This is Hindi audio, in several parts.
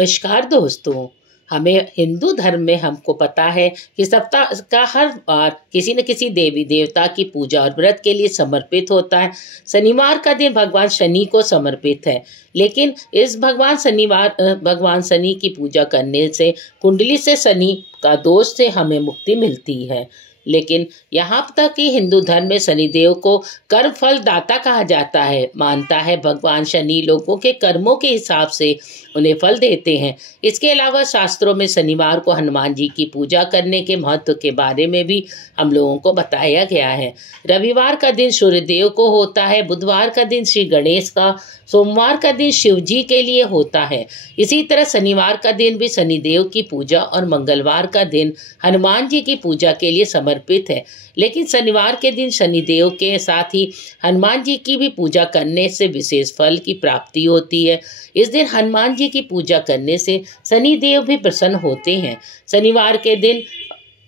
नमस्कार दोस्तों। हमें हिंदू धर्म में हमको पता है कि सप्ताह का हर बार किसी न किसी देवी देवता की पूजा और व्रत के लिए समर्पित होता है। शनिवार का दिन भगवान शनि को समर्पित है, लेकिन इस भगवान शनि की पूजा करने से कुंडली से शनि का दोष से हमें मुक्ति मिलती है। लेकिन यहाँ तक कि हिंदू धर्म में शनिदेव को कर्म फल दाता कहा जाता है। मानता है भगवान शनि लोगों के कर्मों के हिसाब से उन्हें फल देते हैं। इसके अलावा शास्त्रों में शनिवार को हनुमान जी की पूजा करने के महत्व के बारे में भी हम लोगों को बताया गया है। रविवार का दिन सूर्यदेव को होता है, बुधवार का दिन श्री गणेश का, सोमवार का दिन शिव जी के लिए होता है। इसी तरह शनिवार का दिन भी शनिदेव की पूजा और मंगलवार का दिन हनुमान जी की पूजा के लिए समर्पित है। लेकिन शनिवार के दिन शनिदेव के साथ ही हनुमान जी की भी पूजा करने से विशेष फल की प्राप्ति होती है। इस दिन हनुमान जी की पूजा करने से शनिदेव भी प्रसन्न होते हैं। शनिवार के दिन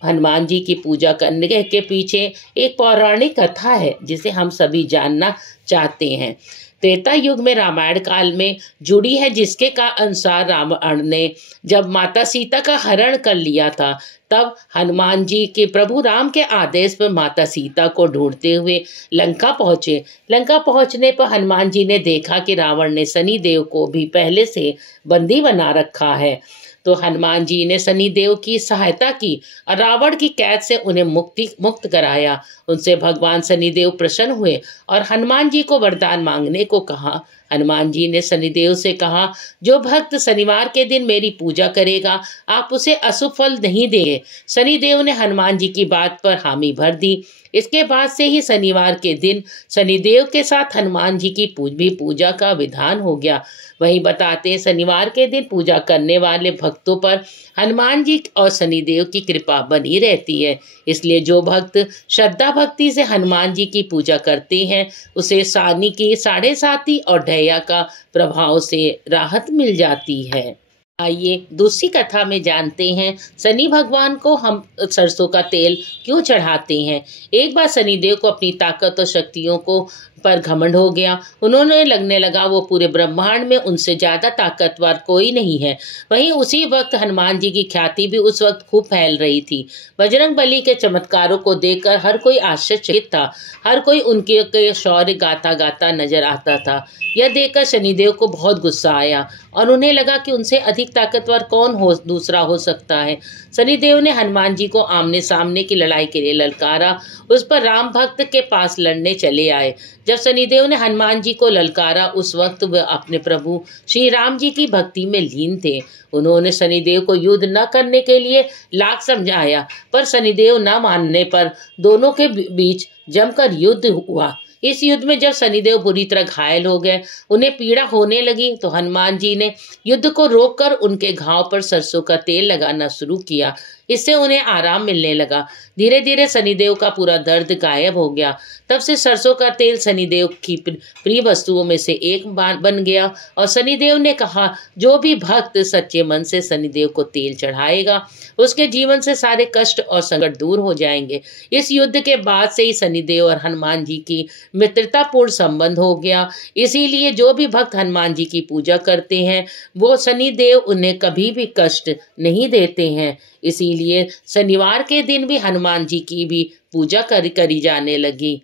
हनुमान जी की पूजा करने के पीछे एक पौराणिक कथा है जिसे हम सभी जानना चाहते हैं। त्रेता युग में रामायण काल में जुड़ी है, जिसके का अनुसार रावण ने जब माता सीता का हरण कर लिया था, तब हनुमान जी के प्रभु राम के आदेश पर माता सीता को ढूंढते हुए लंका पहुँचे। लंका पहुँचने पर हनुमान जी ने देखा कि रावण ने शनिदेव को भी पहले से बंदी बना रखा है। तो हनुमान जी ने शनिदेव की सहायता की और रावण की कैद से उन्हें मुक्त कराया। उनसे भगवान शनिदेव प्रसन्न हुए और हनुमान जी को वरदान मांगने को कहा। हनुमान जी ने शनिदेव से कहा, जो भक्त शनिवार के दिन मेरी पूजा करेगा, आप उसे अशुभ फल नहीं देंगे। शनिदेव ने हनुमान जी की बात पर हामी भर दी। इसके बाद से ही शनिवार के दिन शनिदेव के साथ हनुमान जी की पूजा का विधान हो गया। वहीं बताते हैं, शनिवार के दिन पूजा करने वाले भक्तों पर हनुमान जी और शनिदेव की कृपा बनी रहती है। इसलिए जो भक्त श्रद्धा भक्ति से हनुमान जी की पूजा करते हैं, उसे शनि की 7.5 और ढैया का प्रभाव से राहत मिल जाती है। आइए दूसरी कथा में जानते हैं शनि भगवान को हम सरसों का तेल क्यों चढ़ाते हैं। एक बार शनिदेव को अपनी ताकत और शक्तियों को पर घमंड हो गया। उन्होंने लगने लगा वो पूरे ब्रह्मांड में उनसे ज्यादा ताकतवर कोई नहीं है। वहीं उसी वक्त हनुमान जी की ख्याति भी उस वक्त खूब फैल रही थी। बजरंग बली के चमत्कारों को देखकर हर कोई आश्चर्यचकित था। हर कोई उनके शौर्य गाता गाता नजर आता था। यह देखकर शनिदेव को बहुत गुस्सा आया और उन्हें लगा कि उनसे अधिक ताकतवर कौन दूसरा हो सकता है। शनिदेव ने हनुमान जी को आमने सामने की लड़ाई के लिए ललकारा। उस पर राम भक्त के पास लड़ने चले आए। जब शनिदेव ने हनुमान जी को ललकारा, उस वक्त वह अपने प्रभु श्री राम जी की भक्ति में लीन थे। उन्होंने शनिदेव को युद्ध न करने के लिए लाख समझाया, पर शनिदेव न मानने पर दोनों के बीच जमकर युद्ध हुआ। इस युद्ध में जब शनिदेव बुरी तरह घायल हो गए, उन्हें पीड़ा होने लगी, तो हनुमान जी ने युद्ध को रोककर उनके घाव पर सरसों का तेल लगाना शुरू किया। इससे उन्हें आराम मिलने लगा। धीरे धीरे शनिदेव का पूरा दर्द गायब हो गया। तब से सरसों का तेल शनिदेव की प्रिय वस्तुओं में से एक बन गया और शनिदेव ने कहा, जो भी भक्त सच्चे मन से शनिदेव को तेल चढ़ाएगा, उसके जीवन से सारे कष्ट और संकट दूर हो जाएंगे। इस युद्ध के बाद से ही शनिदेव और हनुमान जी की मित्रतापूर्ण संबंध हो गया। इसीलिए जो भी भक्त हनुमान जी की पूजा करते हैं, वो शनिदेव उन्हें कभी भी कष्ट नहीं देते हैं। इसीलिए शनिवार के दिन भी हनुमान जी की भी पूजा करी जाने लगी।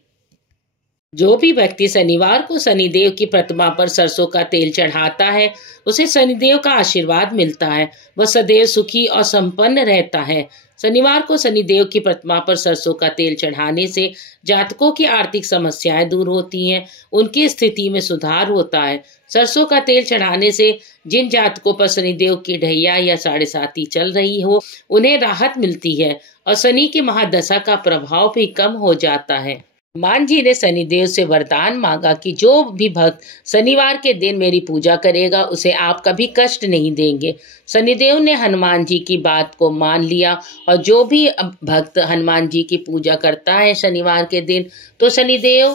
जो भी व्यक्ति शनिवार को शनिदेव की प्रतिमा पर सरसों का तेल चढ़ाता है, उसे शनिदेव का आशीर्वाद मिलता है। वह सदैव सुखी और संपन्न रहता है। शनिवार को शनिदेव की प्रतिमा पर सरसों का तेल चढ़ाने से जातकों की आर्थिक समस्याएं दूर होती हैं, उनकी स्थिति में सुधार होता है। सरसों का तेल चढ़ाने से जिन जातकों पर शनिदेव की ढैया या 7.5 चल रही हो, उन्हें राहत मिलती है और शनि की महादशा का प्रभाव भी कम हो जाता है। हनुमान जी ने शनिदेव से वरदान मांगा कि जो भी भक्त शनिवार के दिन मेरी पूजा करेगा, उसे आप कभी कष्ट नहीं देंगे। शनिदेव ने हनुमान जी की बात को मान लिया और जो भी भक्त हनुमान जी की पूजा करता है शनिवार के दिन, तो शनिदेव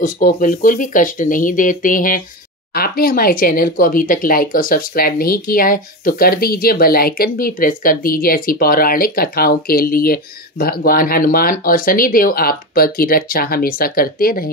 उसको बिल्कुल भी कष्ट नहीं देते हैं। आपने हमारे चैनल को अभी तक लाइक और सब्सक्राइब नहीं किया है तो कर दीजिए, बेल आइकन भी प्रेस कर दीजिए। ऐसी पौराणिक कथाओं के लिए भगवान हनुमान और शनिदेव आप की रक्षा हमेशा करते रहें।